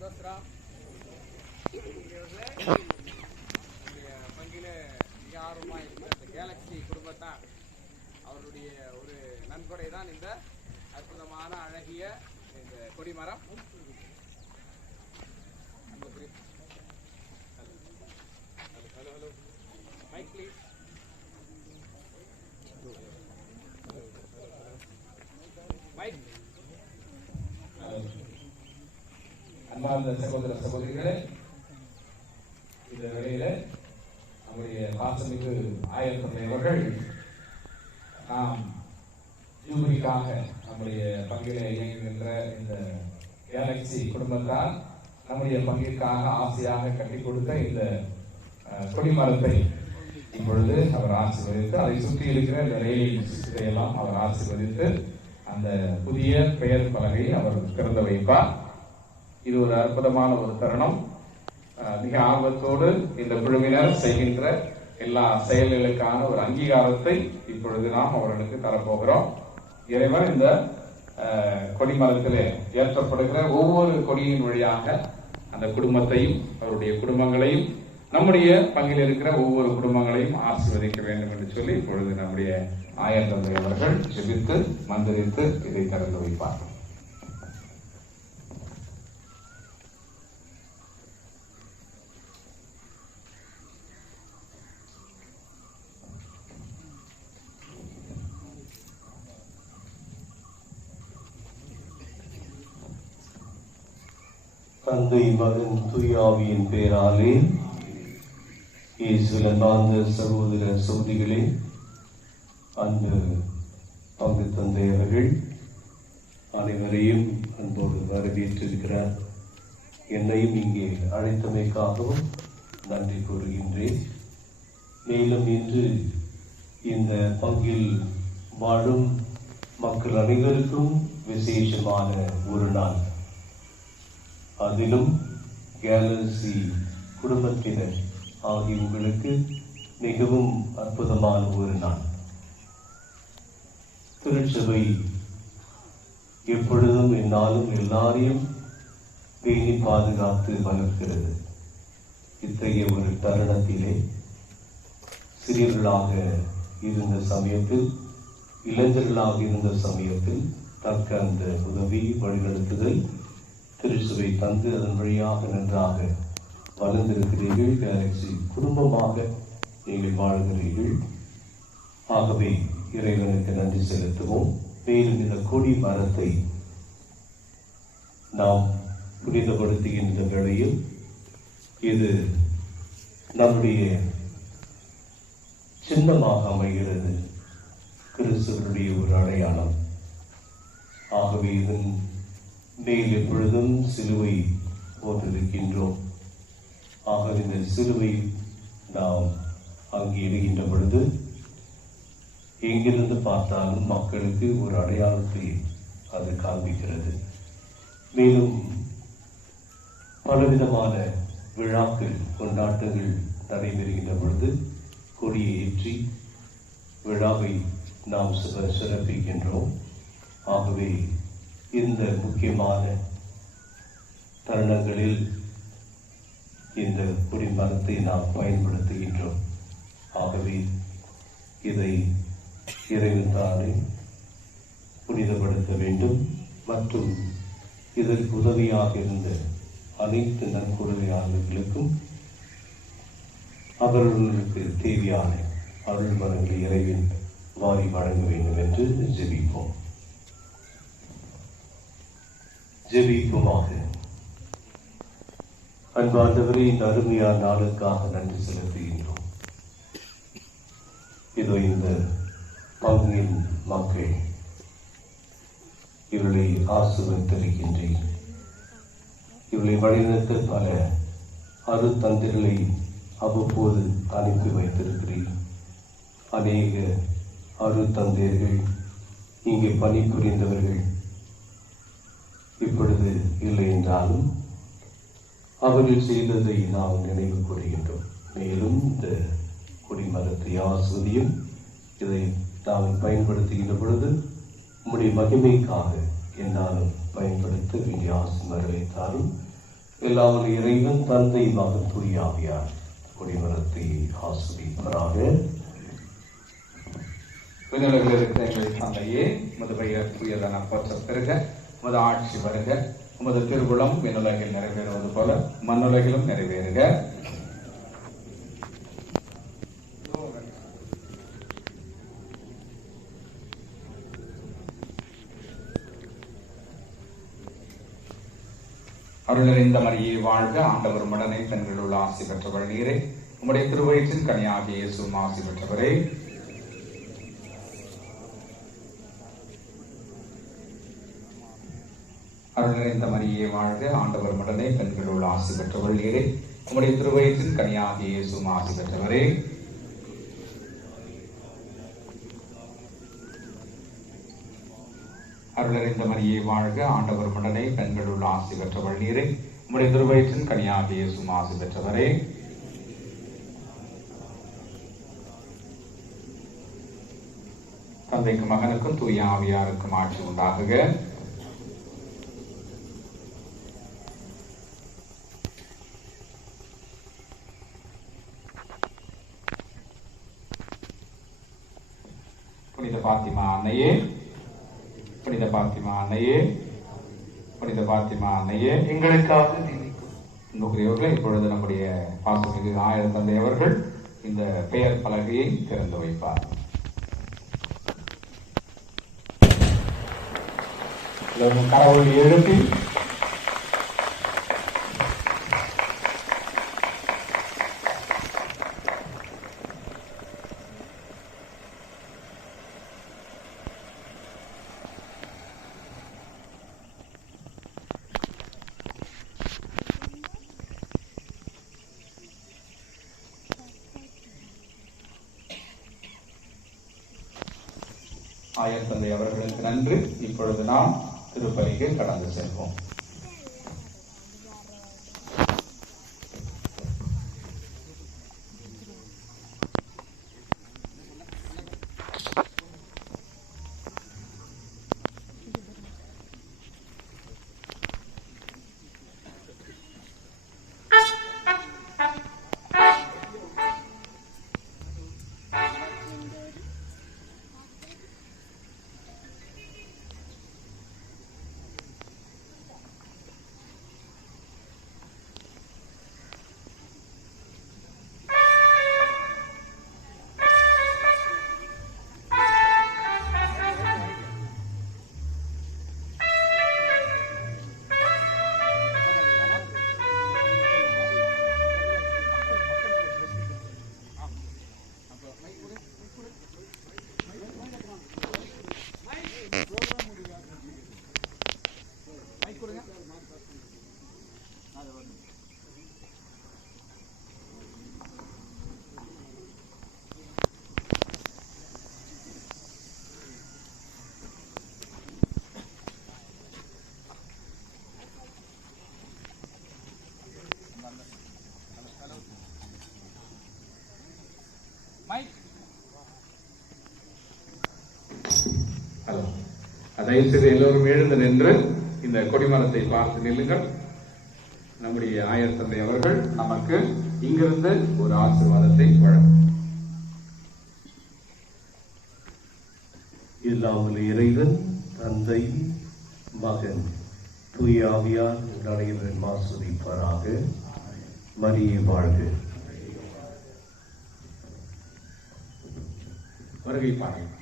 சந்தோஷ்ராம் பங்கிலே மிக ஆர்வமாக இருந்த இந்த கேலக்ஸி குடும்பத்தார் அவருடைய ஒரு நன்கொடை தான் இந்த அற்புதமான அழகிய இந்த கொடிமரம். Hello mic please. மைக். அன்பார்ந்த சகோதர சகோதரிகளே, இந்த வேளையில நம்முடைய பாசமிகு ஆயர் தந்தை அவர்கள் நாம் ஜூபிலிக்காக நம்முடைய பங்கிலே இயங்குகின்ற இந்த கேலக்சி குடும்பத்தால் நம்முடைய பங்கிற்காக ஆசையாக கட்டி கொடுத்த இந்த கொடிமரத்தை இப்பொழுது அவர் ஆசீர்வதித்து அதை சுற்றி இருக்கிற இந்த இதையெல்லாம் அவர் ஆசீர்வதித்து அந்த புதிய பெயர் பலகையை அவர் திறந்து வைப்பார். இது ஒரு அற்புதமான ஒரு தருணம். மிக ஆர்வத்தோடு இந்த குழுவினர் செய்கின்ற எல்லா செயல்களுக்கான ஒரு அங்கீகாரத்தை இப்பொழுது நாம் அவர்களுக்கு தரப்போகிறோம். இறைவன் இந்த கொடிமரத்திலே ஏற்றப்படுகிற ஒவ்வொரு கொடியின் வழியாக அந்த குடும்பத்தையும் அவருடைய குடும்பங்களையும் நம்முடைய பங்கில் இருக்கிற ஒவ்வொரு குடும்பங்களையும் ஆசீர்வதிக்க வேண்டும் என்று சொல்லி இப்பொழுது நம்முடைய ஆயர் தந்தை அவர்கள் ஜெபித்து மந்திரித்து இதை திறந்து வைப்பார்கள். தந்தை மகன் தூயாவியின் பெயராலே இயேசுவின் அன்பார்ந்த சகோதர சகோதரிகளே, அன்பு பங்கு தந்தை அவர்கள் அனைவரையும் அன்போடு வரவேற்றிருக்கிறார். என்னையும் இங்கே அழைத்தமைக்காகவும் நன்றி கூறுகின்றேன். மேலும் இன்று இந்த பங்கில் வாழும் மக்கள் அனைவருக்கும் விசேஷமான ஒரு நாள். அதிலும் கேலக்சி குடும்பத்தினர் ஆகிய உங்களுக்கு மிகவும் அற்புதமான ஒரு நாள். திருச்சபை எப்பொழுதும் என்னாலும் எல்லாரையும் பேணி பாதுகாத்து வளர்க்கிறது. இத்தகைய ஒரு தருணத்திலே சிறியவர்களாக இருந்த சமயத்தில், இளைஞர்களாக இருந்த சமயத்தில் தக்க அந்த உதவி வழிநடத்துதல் திருச்சபை தந்து அதன் வழியாக நன்றாக வளர்ந்திருக்கிறீர்கள். கேலக்சி குடும்பமாக நீங்கள் வாழ்கிறீர்கள். ஆகவே இறைவனுக்கு நன்றி செலுத்துவோம். மேலும் இந்த கொடி மரத்தை நாம் புனிதப்படுத்துகின்ற வேளையில் இது நம்முடைய சின்னமாக அமைகிறது, கிறிஸ்துவனுடைய ஒரு அடையாளம். ஆகவே இதன் மேல் எப்பொழுதும் சிலுவை போட்டிருக்கின்றோம். ஆக இந்த சிலுவை நாம் அங்கே இடுகின்ற பொழுது எங்கிருந்து பார்த்தாலும் மக்களுக்கு ஒரு அடையாளத்தை அது காண்பிக்கிறது. மேலும் பலவிதமான விழாக்கள் கொண்டாட்டங்கள் நடைபெறுகின்ற பொழுது கொடியை ஏற்றி விழாவை நாம் சிறப்பிக்கின்றோம். ஆகவே இந்த முக்கியமான தருணங்களில் இந்த கொடிமரத்தை நாம் பயன்படுத்துகின்றோம். ஆகவே இதை இறைவனாலே புனிதப்படுத்த வேண்டும். மற்றும் இதற்கு உதவியாக இருந்த அனைத்து நன்கொடையாளர்களுக்கும் அவர்களுக்கு தேவையான அருள் மரங்களை இறைவன் வாரி வழங்க வேண்டும் என்று ஜெபிப்போம். ஜெபிப்போமாக. அன்பாண்டவரே, இந்த அருமையான நாளுக்காக நன்றி செலுத்துகின்றோம். இதோ இந்த பங்கின் மக்கள் இவர்களை ஆசீர்வதித்திருக்கின்றேன். இவர்களை வழிநடத்த பல அருத்தந்தைகளை அவ்வப்போது அனுப்பி வைத்திருக்கிறேன். அநேக அருத்தந்தையர்கள் இங்கே பணிபுரிந்தவர்கள் இப்பொழுது இல்லை என்றாலும் அவர்கள் செய்ததை நாம் நினைவு கூறுகின்றோம். மேலும் இந்த கொடிமரத்தை ஆஸ்வதியும் இதை நாம் பயன்படுத்துகின்ற பொழுது உம்முடைய மகிமைக்காக என்னாலும் பயன்படுத்த வேண்டிய ஆசிர்வாதங்களை தாரும். எல்லாம் இறைவன் தந்தை மகன் தூய ஆவியார் கொடிமரத்தை ஆசிரியப்பராக. விண்ணுலகில் இருக்கிற எங்கள் தந்தையே, உமது பெயர் தூயதென போற்றப் பெறுக, உமது ஆட்சி வருக, உமது திருவுளம் விண்ணுலகில் நிறைவேறுவது போல மண்ணுலகிலும் நிறைவேறுக. அருளிந்த மரியே வாழ்க, ஆண்டவர் உடனே பெண்கள் உள்ள ஆசி பெற்றவள் நீரே, உம்முடைய திருவயிற்றின் கனியாகிய இயேசுவும் ஆசி பெற்றவரே. அருளிந்த மரியே வாழ்க, ஆண்டவர் உடனே பெண்கள் உள்ள ஆசி பெற்றவள் நீரே, உம்முடைய திருவயிற்றின் கனியாகிய இயேசுவும் ஆசி பெற்றவரே. அருளறிந்த மரியே வாழ்க, ஆண்டவர் உடனே பெண்கள் உள்ள ஆசி பெற்றவள் நீரே, உம்முடைய திருவயிற்றின் கனியாகிய இயேசுவும் ஆசி பெற்றவரே. தந்தைக்கும் மகனுக்கும் தூய ஆவியாருக்கும் ஆட்சி உண்டாகுக. புனித பாத்திமா அன்னையே, புனித பாத்திமா அன்னையே, புனித பாத்திமா அன்னையே, எங்களுக்காக நுகரியவர்கள். இப்பொழுது நம்முடைய பாசமிகு ஆயர் தந்தை அவர்கள் இந்த பெயர் பலகையை திறந்து வைப்பார். கடவுள் எழுப்பி ஆயர் தந்தை அவர்களுக்கு நன்றி. இப்பொழுது நாம் திருப்பலிக்கு கடந்து செல்வோம். தயவுசெய்து எல்லோரும் எழுந்து நின்று இந்த கொடிமரத்தை பார்த்து நில்லுங்கள். நம்முடைய ஆயர் தந்தை அவர்கள் நமக்கு இங்கிருந்து ஒரு ஆசீர்வாதத்தை வழங்கும். எல்லாம் இறைவன் தந்தை மகன் தூய ஆவியார் அனைவரின் ஆசீர்வதிப்பாராக. மரியே வாழ்க. வருகை பாருங்கள்.